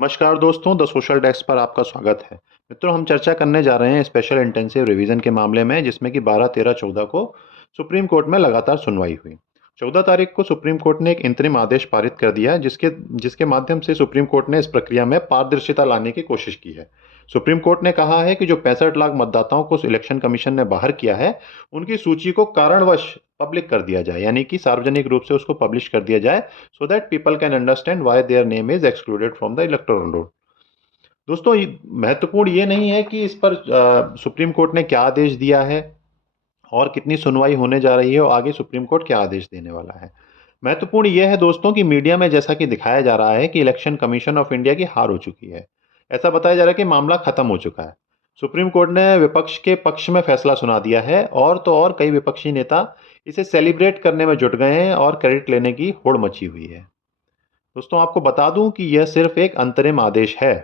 नमस्कार दोस्तों, the social desk पर आपका स्वागत है। मित्रों, हम चर्चा करने जा रहे हैं स्पेशल इंटेंसिव रिवीजन के मामले में, जिसमें कि 12, 13, 14 को सुप्रीम कोर्ट में लगातार सुनवाई हुई। 14 तारीख को सुप्रीम कोर्ट ने एक अंतरिम आदेश पारित कर दिया, जिसके जिसके माध्यम से सुप्रीम कोर्ट ने इस प्रक्रिया में पारदर्शिता लाने की कोशिश की है। सुप्रीम कोर्ट ने कहा है कि जो 65 लाख मतदाताओं को इलेक्शन कमीशन ने बाहर किया है, उनकी सूची को कारणवश पब्लिक कर दिया जाए, यानी कि सार्वजनिक रूप से उसको पब्लिश कर दिया जाए, so that people can understand why their name is excluded from the electoral roll. दोस्तों, महत्वपूर्ण ये नहीं है कि इस पर सुप्रीम कोर्ट ने क्या आदेश दिया है और कितनी सुनवाई होने जा रही है और आगे सुप्रीम कोर्ट क्या आदेश देने वाला है। महत्वपूर्ण ये है दोस्तों कि मीडिया में जैसा कि दिखाया जा रहा है कि इलेक्शन कमीशन ऑफ इंडिया की हार हो चुकी है। ऐसा बताया जा रहा है कि मामला खत्म हो चुका है। सुप्रीम कोर्ट ने विपक्ष के पक्ष में फैसला सुना दिया है, और तो और कई विपक्षी नेता इसे सेलिब्रेट करने में जुट गए हैं और क्रेडिट लेने की होड़ मची हुई है। दोस्तों, आपको बता दूं कि यह सिर्फ एक अंतरिम आदेश है,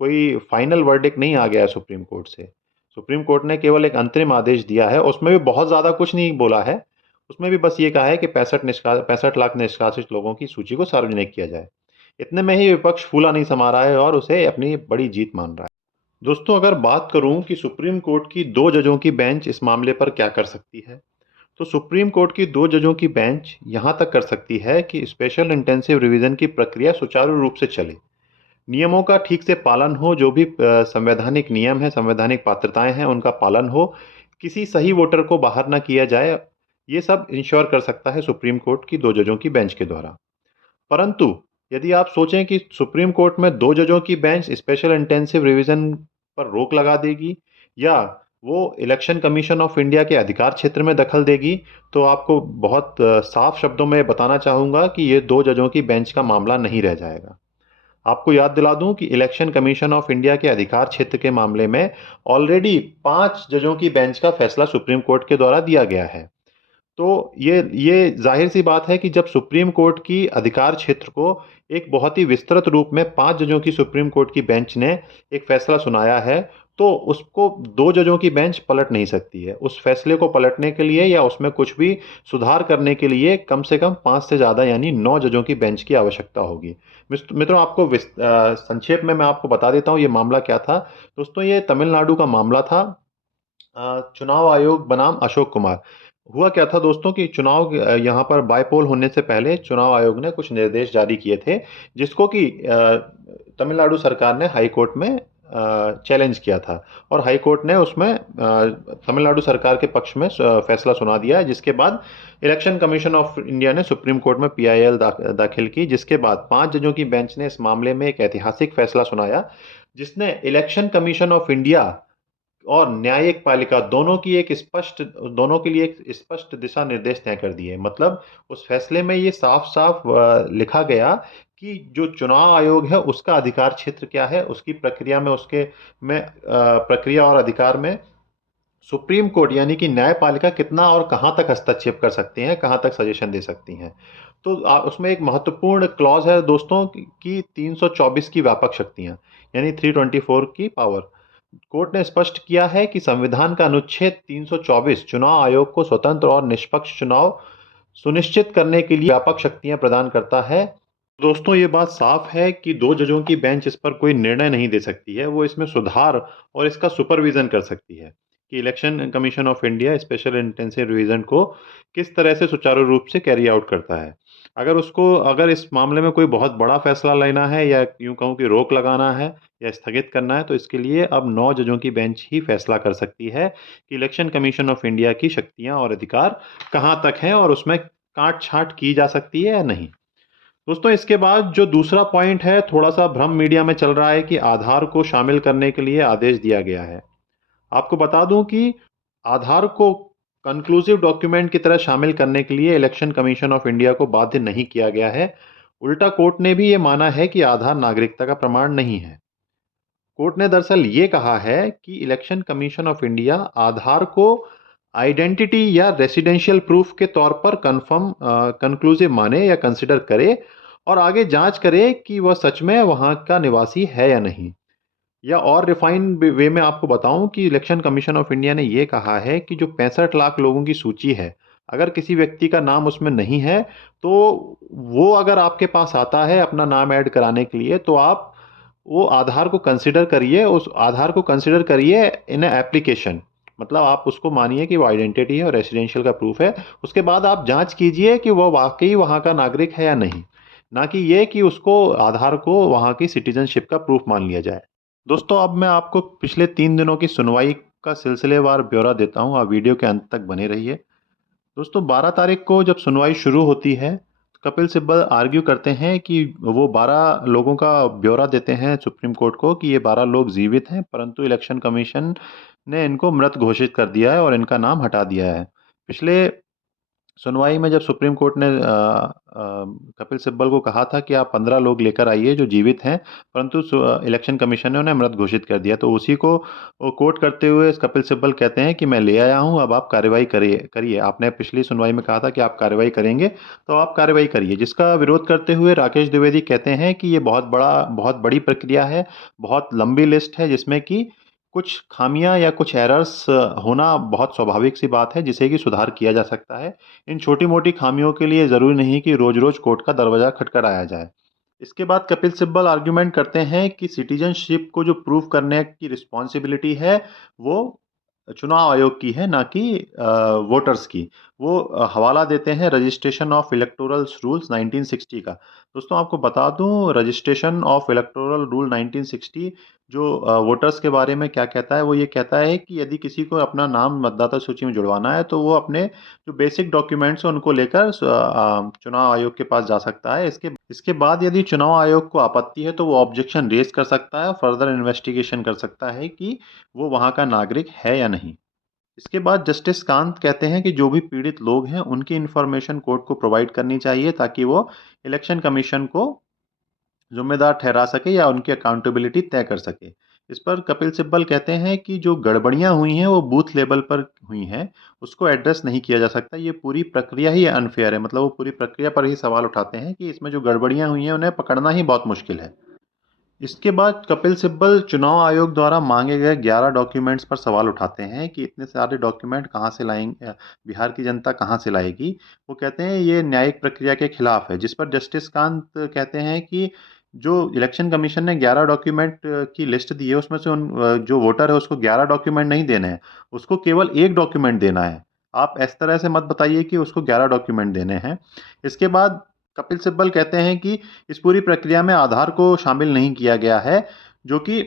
कोई फाइनल वर्डिक्ट नहीं आ गया है सुप्रीम कोर्ट से। सुप्रीम कोर्ट ने केवल एक अंतरिम आदेश दिया है, उसमें भी बहुत ज़्यादा कुछ नहीं बोला है। उसमें भी बस ये कहा है कि 65 लाख निष्कासित लोगों की सूची को सार्वजनिक किया जाए। इतने में ही विपक्ष फूला नहीं समा रहा है और उसे अपनी बड़ी जीत मान रहा है। दोस्तों, अगर बात करूं कि सुप्रीम कोर्ट की 2 जजों की बेंच इस मामले पर क्या कर सकती है, तो सुप्रीम कोर्ट की 2 जजों की बेंच यहां तक कर सकती है कि स्पेशल इंटेंसिव रिवीजन की प्रक्रिया सुचारू रूप से चले, नियमों का ठीक से पालन हो, जो भी संवैधानिक नियम है, संवैधानिक पात्रताएं हैं, उनका पालन हो, किसी सही वोटर को बाहर ना किया जाए। ये सब इंश्योर कर सकता है सुप्रीम कोर्ट की 2 जजों की बेंच के द्वारा। परंतु यदि आप सोचें कि सुप्रीम कोर्ट में 2 जजों की बेंच स्पेशल इंटेंसिव रिवीजन पर रोक लगा देगी, या वो इलेक्शन कमीशन ऑफ इंडिया के अधिकार क्षेत्र में दखल देगी, तो आपको बहुत साफ शब्दों में बताना चाहूँगा कि ये 2 जजों की बेंच का मामला नहीं रह जाएगा। आपको याद दिला दूं कि इलेक्शन कमीशन ऑफ इंडिया के अधिकार क्षेत्र के मामले में ऑलरेडी 5 जजों की बेंच का फैसला सुप्रीम कोर्ट के द्वारा दिया गया है। तो ये जाहिर सी बात है कि जब सुप्रीम कोर्ट की अधिकार क्षेत्र को एक बहुत ही विस्तृत रूप में 5 जजों की सुप्रीम कोर्ट की बेंच ने एक फैसला सुनाया है, तो उसको 2 जजों की बेंच पलट नहीं सकती है। उस फैसले को पलटने के लिए या उसमें कुछ भी सुधार करने के लिए कम से कम 5 से ज़्यादा यानी 9 जजों की बेंच की आवश्यकता होगी। मित्रों, आपको संक्षेप में मैं आपको बता देता हूँ ये मामला क्या था। दोस्तों, ये तमिलनाडु का मामला था। चुनाव आयोग बनाम अशोक कुमार। हुआ क्या था दोस्तों कि चुनाव यहाँ पर बायपोल होने से पहले चुनाव आयोग ने कुछ निर्देश जारी किए थे, जिसको कि तमिलनाडु सरकार ने हाई कोर्ट में चैलेंज किया था, और हाई कोर्ट ने उसमें तमिलनाडु सरकार के पक्ष में फैसला सुना दिया है, जिसके बाद इलेक्शन कमीशन ऑफ इंडिया ने सुप्रीम कोर्ट में पीआईएल दाखिल की, जिसके बाद 5 जजों की बेंच ने इस मामले में एक ऐतिहासिक फैसला सुनाया, जिसने इलेक्शन कमीशन ऑफ इंडिया और न्यायिक पालिका दोनों के लिए एक स्पष्ट दिशा निर्देश तय कर दिए। मतलब उस फैसले में ये साफ साफ लिखा गया कि जो चुनाव आयोग है उसका अधिकार क्षेत्र क्या है, उसकी प्रक्रिया में उसके में प्रक्रिया और अधिकार में सुप्रीम कोर्ट यानी कि न्यायपालिका कितना और कहाँ तक हस्तक्षेप कर सकती हैं, कहाँ तक सजेशन दे सकती हैं। तो उसमें एक महत्वपूर्ण क्लॉज है दोस्तों कि 324 की व्यापक शक्तियां, यानी 324 की पावर। कोर्ट ने स्पष्ट किया है कि संविधान का अनुच्छेद 324 चुनाव आयोग को स्वतंत्र और निष्पक्ष चुनाव सुनिश्चित करने के लिए व्यापक शक्तियां प्रदान करता है। दोस्तों, ये बात साफ है कि 2 जजों की बेंच इस पर कोई निर्णय नहीं दे सकती है, वो इसमें सुधार और इसका सुपरविजन कर सकती है कि election commission of India special intensive revision को किस तरह से सुचारू रूप से कैरी आउट करता है। अगर इस मामले में कोई बहुत बड़ा फैसला लेना है, या यूं कहूं कि रोक लगाना है या स्थगित करना है, तो इसके लिए अब 9 जजों की बेंच ही फैसला कर सकती है कि इलेक्शन कमीशन ऑफ इंडिया की शक्तियां और अधिकार कहां तक हैं और उसमें काट छांट की जा सकती है या नहीं। दोस्तों, इसके बाद जो दूसरा पॉइंट है, थोड़ा सा भ्रम मीडिया में चल रहा है कि आधार को शामिल करने के लिए आदेश दिया गया है। आपको बता दूं कि आधार को कंक्लूसिव डॉक्यूमेंट की तरह शामिल करने के लिए इलेक्शन कमीशन ऑफ इंडिया को बाध्य नहीं किया गया है। उल्टा कोर्ट ने भी ये माना है कि आधार नागरिकता का प्रमाण नहीं है। कोर्ट ने दरअसल ये कहा है कि इलेक्शन कमीशन ऑफ इंडिया आधार को आइडेंटिटी या रेसिडेंशियल प्रूफ के तौर पर कंक्लूसिव माने या कंसिडर करे, और आगे जांच करे कि वह सच में वहां का निवासी है या नहीं। या और रिफाइन वे में आपको बताऊं कि इलेक्शन कमीशन ऑफ इंडिया ने यह कहा है कि जो 65 लाख लोगों की सूची है, अगर किसी व्यक्ति का नाम उसमें नहीं है, तो वो अगर आपके पास आता है अपना नाम ऐड कराने के लिए, तो आप वो आधार को कंसिडर करिए, उस आधार को कंसिडर करिए इन एप्लीकेशन। मतलब आप उसको मानिए कि वो आइडेंटिटी है और रेसिडेंशियल का प्रूफ है। उसके बाद आप जांच कीजिए कि वो वाकई वहाँ का नागरिक है या नहीं, ना कि ये कि उसको आधार को वहाँ की सिटीजनशिप का प्रूफ मान लिया जाए। दोस्तों, अब मैं आपको पिछले 3 दिनों की सुनवाई का सिलसिलेवार ब्यौरा देता हूँ। आप वीडियो के अंत तक बने रहिए। दोस्तों, 12 तारीख को जब सुनवाई शुरू होती है, तो कपिल सिब्बल आर्ग्यू करते हैं कि वो 12 लोगों का ब्यौरा देते हैं सुप्रीम कोर्ट को कि ये 12 लोग जीवित हैं, परंतु इलेक्शन कमीशन ने इनको मृत घोषित कर दिया है और इनका नाम हटा दिया है। पिछले सुनवाई में जब सुप्रीम कोर्ट ने कपिल सिब्बल को कहा था कि आप 15 लोग लेकर आइए जो जीवित हैं, परंतु इलेक्शन कमीशन ने उन्हें मृत घोषित कर दिया। तो उसी को वो कोट करते हुए कपिल सिब्बल कहते हैं कि मैं ले आया हूं, अब आप कार्रवाई करिए करिए। आपने पिछली सुनवाई में कहा था कि आप कार्रवाई करेंगे, तो आप कार्रवाई करिए। जिसका विरोध करते हुए राकेश द्विवेदी कहते हैं कि ये बहुत बड़ी प्रक्रिया है, बहुत लंबी लिस्ट है, जिसमें कि कुछ खामियां या कुछ एरर्स होना बहुत स्वाभाविक सी बात है, जिसे कि सुधार किया जा सकता है। इन छोटी-मोटी खामियों के लिए ज़रूरी नहीं कि रोज़-रोज़ कोर्ट का दरवाज़ा खटखटाया जाए। इसके बाद कपिल सिब्बल आर्गुमेंट करते हैं कि सिटीजनशिप को जो प्रूव करने की रिस्पॉन्सिबिलिटी है, वो चुनाव आयोग की है, ना कि वोटर्स की। वो हवाला देते हैं रजिस्ट्रेशन ऑफ इलेक्टोरल रूल्स 1960 का। दोस्तों, आपको बता दूं, रजिस्ट्रेशन ऑफ इलेक्टोरल रूल 1960 जो वोटर्स के बारे में क्या कहता है, वो ये कहता है कि यदि किसी को अपना नाम मतदाता सूची में जुड़वाना है, तो वो अपने जो बेसिक डॉक्यूमेंट्स हैं उनको लेकर चुनाव आयोग के पास जा सकता है। इसके बाद यदि चुनाव आयोग को आपत्ति है, तो वो ऑब्जेक्शन रेज कर सकता है, फर्दर इन्वेस्टिगेशन कर सकता है कि वो वहाँ का नागरिक है या नहीं। इसके बाद जस्टिस कांत कहते हैं कि जो भी पीड़ित लोग हैं उनकी इन्फॉर्मेशन कोर्ट को प्रोवाइड करनी चाहिए, ताकि वो इलेक्शन कमीशन को जिम्मेदार ठहरा सके या उनकी अकाउंटेबिलिटी तय कर सके। इस पर कपिल सिब्बल कहते हैं कि जो गड़बड़ियां हुई हैं वो बूथ लेवल पर हुई हैं, उसको एड्रेस नहीं किया जा सकता। ये पूरी प्रक्रिया ही अनफेयर है। मतलब वो पूरी प्रक्रिया पर ही सवाल उठाते हैं कि इसमें जो गड़बड़ियां हुई हैं उन्हें पकड़ना ही बहुत मुश्किल है। इसके बाद कपिल सिब्बल चुनाव आयोग द्वारा मांगे गए 11 डॉक्यूमेंट्स पर सवाल उठाते हैं कि इतने सारे डॉक्यूमेंट कहाँ से लाएंगे, बिहार की जनता कहाँ से लाएगी। वो कहते हैं ये न्यायिक प्रक्रिया के खिलाफ है। जिस पर जस्टिस कांत कहते हैं कि जो इलेक्शन कमीशन ने 11 डॉक्यूमेंट की लिस्ट दी है, उसमें से जो वोटर है उसको 11 डॉक्यूमेंट नहीं देने हैं, उसको केवल एक डॉक्यूमेंट देना है। आप इस तरह से मत बताइए कि उसको 11 डॉक्यूमेंट देने हैं। इसके बाद कपिल सिब्बल कहते हैं कि इस पूरी प्रक्रिया में आधार को शामिल नहीं किया गया है, जो कि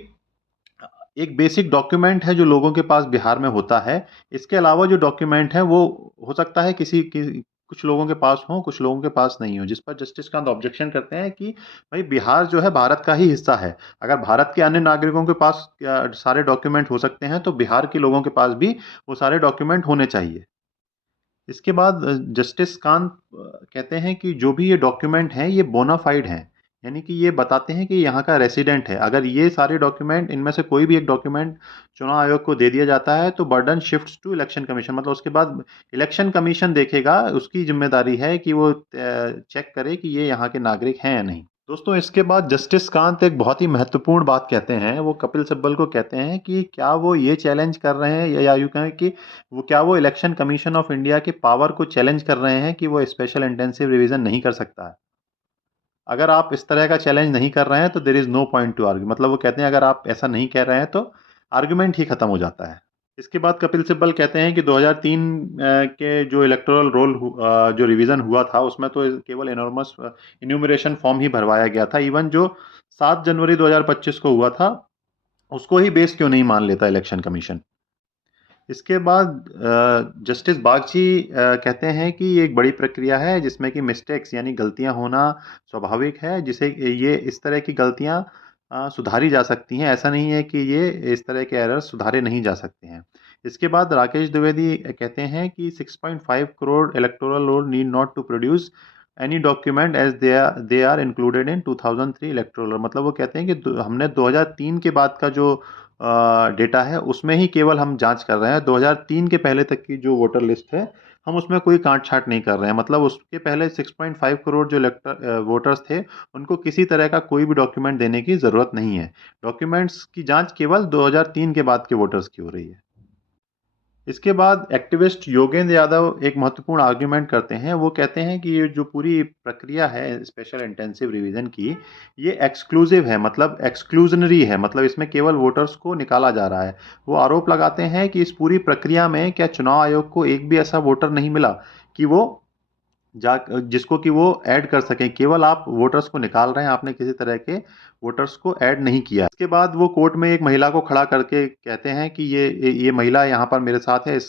एक बेसिक डॉक्यूमेंट है जो लोगों के पास बिहार में होता है। इसके अलावा जो डॉक्यूमेंट है वो हो सकता है कुछ लोगों के पास हो, कुछ लोगों के पास नहीं हो। जिस पर जस्टिस कांत ऑब्जेक्शन करते हैं कि भाई, बिहार जो है भारत का ही हिस्सा है। अगर भारत के अन्य नागरिकों के पास सारे डॉक्यूमेंट हो सकते हैं, तो बिहार के लोगों के पास भी वो सारे डॉक्यूमेंट होने चाहिए। इसके बाद जस्टिस कांत कहते हैं कि जो भी ये डॉक्यूमेंट हैं ये बोनाफाइड हैं, यानी कि ये बताते हैं कि यहाँ का रेसिडेंट है। अगर ये सारे डॉक्यूमेंट, इनमें से कोई भी एक डॉक्यूमेंट चुनाव आयोग को दे दिया जाता है, तो burden shifts to election commission. मतलब उसके बाद इलेक्शन कमीशन देखेगा, उसकी जिम्मेदारी है कि वो चेक करे कि ये यहाँ के नागरिक हैं या नहीं। दोस्तों, इसके बाद जस्टिस कांत एक बहुत ही महत्वपूर्ण बात कहते हैं। वो कपिल सिब्बल को कहते हैं कि क्या वो ये चैलेंज कर रहे हैं, या यूँ कहें कि वो इलेक्शन कमीशन ऑफ इंडिया के पावर को चैलेंज कर रहे हैं कि वो स्पेशल इंटेंसिव रिवीजन नहीं कर सकता है। अगर आप इस तरह का चैलेंज नहीं कर रहे हैं, तो there is no point to argue. मतलब वो कहते हैं अगर आप ऐसा नहीं कह रहे हैं, तो आर्गुमेंट ही खत्म हो जाता है। इसके बाद कपिल सिब्बल कहते हैं कि 2003 के जो इलेक्टोरल जो रिवीजन हुआ था, उसमें तो केवल एनॉर्मस इन्यूमरेशन फॉर्म ही भरवाया गया था। इवन जो 7 जनवरी 2025 को हुआ था, उसको ही बेस क्यों नहीं मान लेता इलेक्शन कमीशन। इसके बाद जस्टिस बागची कहते हैं कि ये एक बड़ी प्रक्रिया है, जिसमें कि मिस्टेक्स यानी गलतियां होना स्वाभाविक है, जिसे ये इस तरह की गलतियां सुधारी जा सकती हैं। ऐसा नहीं है कि ये इस तरह के एरर्स सुधारे नहीं जा सकते हैं। इसके बाद राकेश द्विवेदी कहते हैं कि 6.5 crore electoral roll need not to produce any document as they are included in 2003 electoral. मतलब वो कहते हैं कि हमने 2003 के बाद का जो डेटा है उसमें ही केवल हम जांच कर रहे हैं। 2003 के पहले तक की जो वोटर लिस्ट है, हम उसमें कोई काट छाट नहीं कर रहे हैं। मतलब उसके पहले 6.5 करोड़ जो वोटर्स थे, उनको किसी तरह का कोई भी डॉक्यूमेंट देने की ज़रूरत नहीं है। डॉक्यूमेंट्स की जांच केवल 2003 के बाद के वोटर्स की हो रही है। इसके बाद एक्टिविस्ट योगेंद्र यादव एक महत्वपूर्ण आर्ग्यूमेंट करते हैं। वो कहते हैं कि ये जो पूरी प्रक्रिया है स्पेशल इंटेंसिव रिवीजन की, ये एक्सक्लूसिव है, मतलब एक्सक्लूजनरी है, मतलब इसमें केवल वोटर्स को निकाला जा रहा है। वो आरोप लगाते हैं कि इस पूरी प्रक्रिया में क्या चुनाव आयोग को एक भी ऐसा वोटर नहीं मिला कि वो जा जिसको कि वो ऐड कर सकें। केवल आप वोटर्स को निकाल रहे हैं, आपने किसी तरह के वोटर्स को ऐड नहीं किया। इसके बाद वो कोर्ट में एक महिला को खड़ा करके कहते हैं कि ये महिला यहाँ पर मेरे साथ है,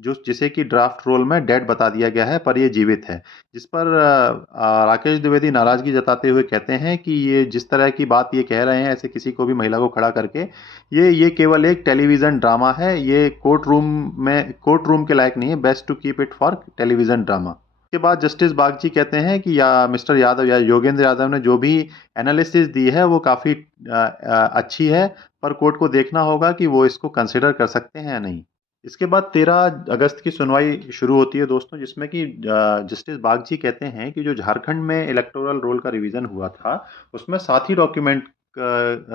जिसे कि ड्राफ्ट रोल में डेड बता दिया गया है, पर ये जीवित है। जिस पर राकेश द्विवेदी नाराजगी जताते हुए कहते हैं कि ये जिस तरह की बात ये कह रहे हैं, ऐसे किसी को भी महिला को खड़ा करके, ये केवल एक टेलीविजन ड्रामा है, ये कोर्ट रूम के लायक नहीं है, best to keep it for television drama. के बाद जस्टिस बागची कहते हैं कि या मिस्टर यादव या योगेंद्र यादव ने जो भी एनालिसिस दी है वो काफ़ी अच्छी है, पर कोर्ट को देखना होगा कि वो इसको कंसिडर कर सकते हैं या नहीं। इसके बाद 13 अगस्त की सुनवाई शुरू होती है दोस्तों, जिसमें कि जस्टिस बागची कहते हैं कि जो झारखंड में इलेक्टोरल रोल का रिवीजन हुआ था, उसमें साथी डॉक्यूमेंट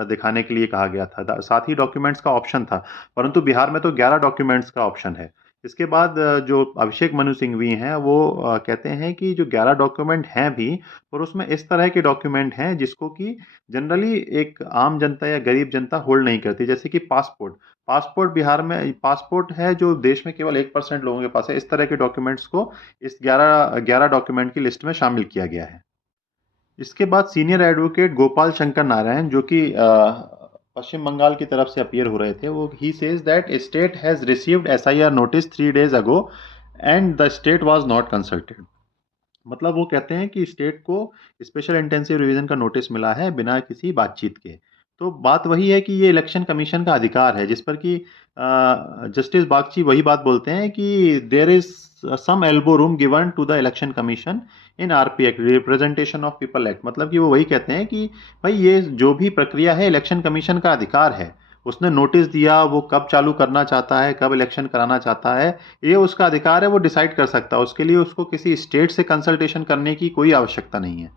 दिखाने के लिए कहा गया था, साथी डॉक्यूमेंट्स का ऑप्शन था, परंतु बिहार में तो 11 डॉक्यूमेंट्स का ऑप्शन है। इसके बाद जो अभिषेक मनु सिंघवी हैं वो कहते हैं कि जो 11 डॉक्यूमेंट हैं भी, और उसमें इस तरह के डॉक्यूमेंट हैं जिसको कि जनरली एक आम जनता या गरीब जनता होल्ड नहीं करती, जैसे कि पासपोर्ट। बिहार में पासपोर्ट है जो देश में केवल 1% लोगों के पास है। इस तरह के डॉक्यूमेंट्स को इस 11 डॉक्यूमेंट की लिस्ट में शामिल किया गया है। इसके बाद सीनियर एडवोकेट गोपाल शंकर नारायण, जो कि पश्चिम बंगाल की तरफ से अपीयर हो रहे थे, वो he says that state has received SIR notice 3 days ago and the state was not consulted. मतलब वो कहते हैं कि स्टेट को स्पेशल इंटेंसिव रिवीजन का नोटिस मिला है बिना किसी बातचीत के। तो बात वही है कि ये इलेक्शन कमीशन का अधिकार है, जिस पर कि जस्टिस बागची वही बात बोलते हैं कि there is some elbow room given to the election commission in RP act, representation of people act. मतलब कि वो वही कहते हैं कि भाई ये जो भी प्रक्रिया है इलेक्शन कमीशन का अधिकार है, उसने नोटिस दिया, वो कब चालू करना चाहता है, कब इलेक्शन कराना चाहता है, ये उसका अधिकार है, वो डिसाइड कर सकता है। उसके लिए उसको किसी स्टेट से कंसल्टेशन करने की कोई आवश्यकता नहीं है।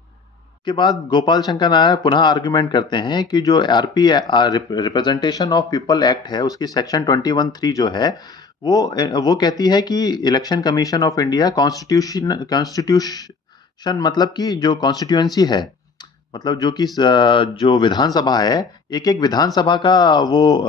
के बाद गोपाल शंकर नारायण पुनः आर्ग्यूमेंट करते हैं कि जो RP representation of people act है, उसकी सेक्शन 21(3) जो है, वो कहती है कि election commission of India constitution मतलब कि जो कॉन्स्टिट्यूएंसी है, मतलब जो विधानसभा है, एक एक विधानसभा का वो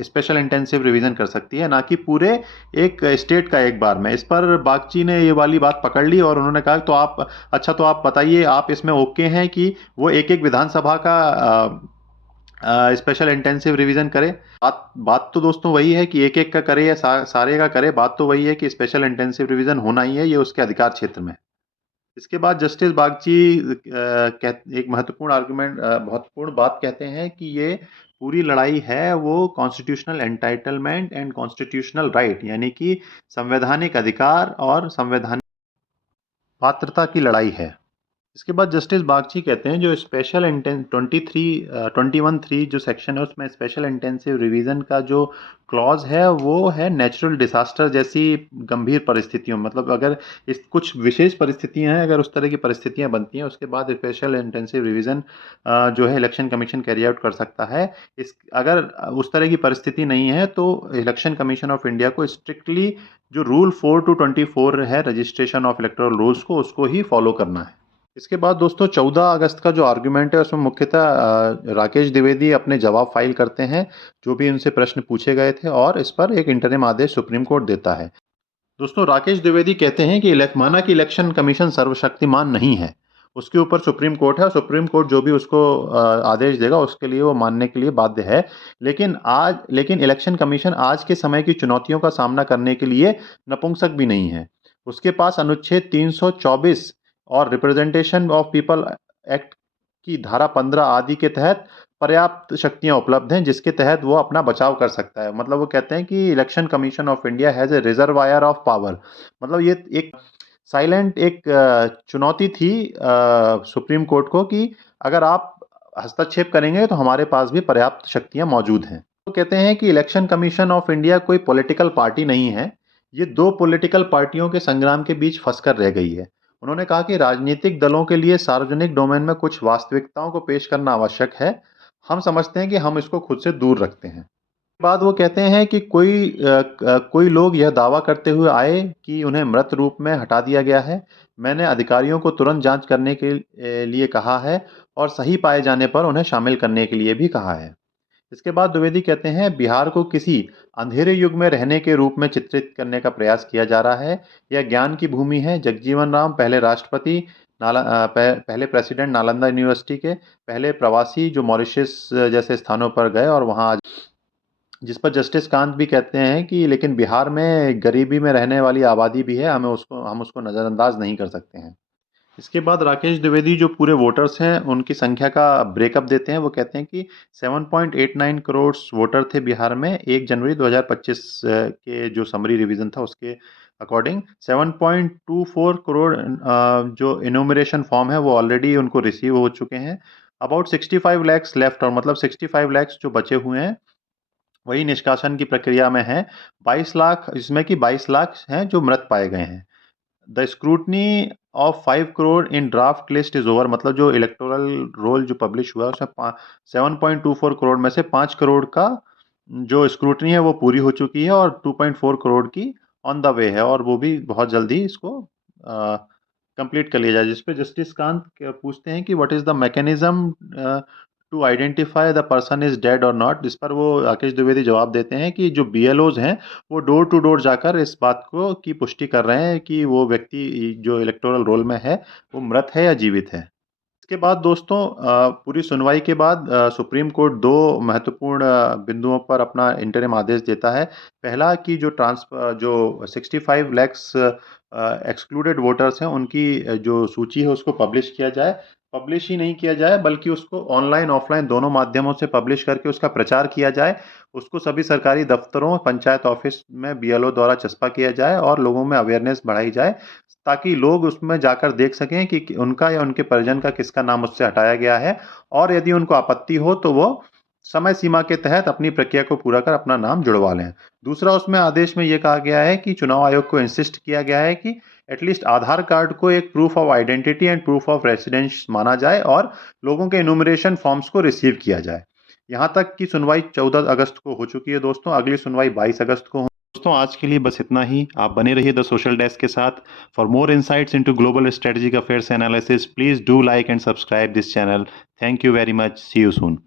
स्पेशल इंटेंसिव रिवीजन कर सकती है, ना कि पूरे एक स्टेट का एक बार में। इस पर बागची ने ये वाली बात पकड़ ली और उन्होंने कहा तो आप अच्छा, तो आप बताइए, आप इसमें ओके हैं कि वो एक एक विधानसभा का स्पेशल इंटेंसिव रिवीजन करे? बात तो दोस्तों वही है कि एक एक का करे या सारे का करे, बात तो वही है कि स्पेशल इंटेंसिव रिवीजन होना ही है, ये उसके अधिकार क्षेत्र में है। इसके बाद जस्टिस बागची एक महत्वपूर्ण बात कहते हैं कि ये पूरी लड़ाई है वो constitutional entitlement and constitutional right, यानी कि संवैधानिक अधिकार और संवैधानिक पात्रता की लड़ाई है। इसके बाद जस्टिस बागची कहते हैं जो स्पेशल इंटेंस 21(3) जो सेक्शन है, उसमें स्पेशल इंटेंसिव रिवीजन का जो क्लॉज है वो है नेचुरल डिसास्टर जैसी गंभीर परिस्थितियों, मतलब अगर इस कुछ विशेष परिस्थितियां हैं, अगर उस तरह की परिस्थितियां बनती हैं, उसके बाद स्पेशल इंटेंसिव रिवीजन जो है इलेक्शन कमीशन कैरी आउट कर सकता है। अगर उस तरह की परिस्थिति नहीं है तो इलेक्शन कमीशन ऑफ इंडिया को स्ट्रिक्टली जो रूल 4-24 है रजिस्ट्रेशन ऑफ इलेक्टोरल रूल्स को, उसको ही फॉलो करना है। इसके बाद दोस्तों 14 अगस्त का जो आर्गुमेंट है उसमें मुख्यतः राकेश द्विवेदी अपने जवाब फाइल करते हैं, जो भी उनसे प्रश्न पूछे गए थे, और इस पर एक इंटरिम आदेश सुप्रीम कोर्ट देता है। दोस्तों राकेश द्विवेदी कहते हैं कि माना कि इलेक्शन कमीशन सर्वशक्तिमान नहीं है, उसके ऊपर सुप्रीम कोर्ट है, और सुप्रीम कोर्ट जो भी उसको आदेश देगा उसके लिए वो मानने के लिए बाध्य है। लेकिन इलेक्शन कमीशन आज के समय की चुनौतियों का सामना करने के लिए नपुंसक भी नहीं है। उसके पास अनुच्छेद 324 और रिप्रेजेंटेशन ऑफ पीपल एक्ट की धारा 15 आदि के तहत पर्याप्त शक्तियां उपलब्ध हैं, जिसके तहत वो अपना बचाव कर सकता है। मतलब वो कहते हैं कि election commission of India has a reservoir of power. मतलब ये एक साइलेंट एक चुनौती थी सुप्रीम कोर्ट को कि अगर आप हस्तक्षेप करेंगे तो हमारे पास भी पर्याप्त शक्तियां मौजूद हैं। वो कहते हैं कि इलेक्शन कमीशन ऑफ इंडिया कोई पॉलिटिकल पार्टी नहीं है, ये दो पॉलिटिकल पार्टियों के संग्राम के बीच फंसकर रह गई है। उन्होंने कहा कि राजनीतिक दलों के लिए सार्वजनिक डोमेन में कुछ वास्तविकताओं को पेश करना आवश्यक है। हम समझते हैं कि हम इसको खुद से दूर रखते हैं। बाद वो कहते हैं कि कोई लोग यह दावा करते हुए आए कि उन्हें मृत रूप में हटा दिया गया है। मैंने अधिकारियों को तुरंत जांच करने के लिए कहा है और सही पाए जाने पर उन्हें शामिल करने के लिए भी कहा है। इसके बाद द्विवेदी कहते हैं बिहार को किसी अंधेरे युग में रहने के रूप में चित्रित करने का प्रयास किया जा रहा है। यह ज्ञान की भूमि है। जगजीवन राम पहले राष्ट्रपति, पहले प्रेसिडेंट नालंदा यूनिवर्सिटी के, पहले प्रवासी जो मॉरिशस जैसे स्थानों पर गए और वहाँ, जिस पर जस्टिस कांत भी कहते हैं कि लेकिन बिहार में गरीबी में रहने वाली आबादी भी है, हम उसको नज़रअंदाज नहीं कर सकते हैं। इसके बाद राकेश द्विवेदी जो पूरे वोटर्स हैं उनकी संख्या का ब्रेकअप देते हैं। वो कहते हैं कि 7.89 करोड़ वोटर थे बिहार में 1 जनवरी 2025 के जो समरी रिवीजन था उसके अकॉर्डिंग। 7.24 करोड़ जो इनोमिनेशन फॉर्म है वो ऑलरेडी उनको रिसीव हो चुके हैं। अबाउट 65 लैक्स लेफ्ट, और मतलब 65 लैक्स जो बचे हुए हैं वही निष्कासन की प्रक्रिया में है। 22 लाख, इसमें कि 22 लाख हैं जो मृत पाए गए हैं। The scrutiny of 5 crore in draft list is over, मतलब जो इलेक्टोरल रोल जो पब्लिश हुआ उसमें 7.24 करोड़ में से 5 करोड़ का जो स्क्रूटनी है वो पूरी हो चुकी है और 2.4 करोड़ की ऑन द वे है, और वो भी बहुत जल्दी इसको कंप्लीट कर लिया जाए। जिस पे जस्टिस कांत पूछते हैं कि what is the mechanism to identify the person is dead और नॉट। जिस पर वो राकेश द्विवेदी जवाब देते हैं कि जो बीएलओज हैं वो डोर टू डोर जाकर इस बात को की पुष्टि कर रहे हैं कि वो व्यक्ति जो इलेक्टोरल रोल में है वो मृत है या जीवित है। इसके बाद दोस्तों पूरी सुनवाई के बाद सुप्रीम कोर्ट दो महत्वपूर्ण बिंदुओं पर अपना इंटरिम आदेश देता है। पहला कि जो 65 लैक्स एक्सक्लूडेड वोटर्स हैं उनकी जो सूची है उसको पब्लिश किया जाए। पब्लिश ही नहीं किया जाए बल्कि उसको ऑनलाइन ऑफलाइन दोनों माध्यमों से पब्लिश करके उसका प्रचार किया जाए। उसको सभी सरकारी दफ्तरों, पंचायत ऑफिस में बीएलओ द्वारा चस्पा किया जाए और लोगों में अवेयरनेस बढ़ाई जाए, ताकि लोग उसमें जाकर देख सकें कि उनका या उनके परिजन का किसका नाम उससे हटाया गया है, और यदि उनको आपत्ति हो तो वो समय सीमा के तहत अपनी प्रक्रिया को पूरा कर अपना नाम जुड़वा लें। दूसरा, उसमें आदेश में ये कहा गया है कि चुनाव आयोग को इंसिस्ट किया गया है कि एटलीस्ट आधार कार्ड को एक proof of identity and proof of residence माना जाए और लोगों के इनुमरेशन फॉर्म्स को रिसीव किया जाए। यहाँ तक की सुनवाई 14 अगस्त को हो चुकी है दोस्तों। अगली सुनवाई 22 अगस्त को। दोस्तों आज के लिए बस इतना ही। आप बने रहिए द सोशल डेस्क के साथ। For more insights into global strategic affairs analysis, please do like and subscribe this channel. Thank you very much. See you soon.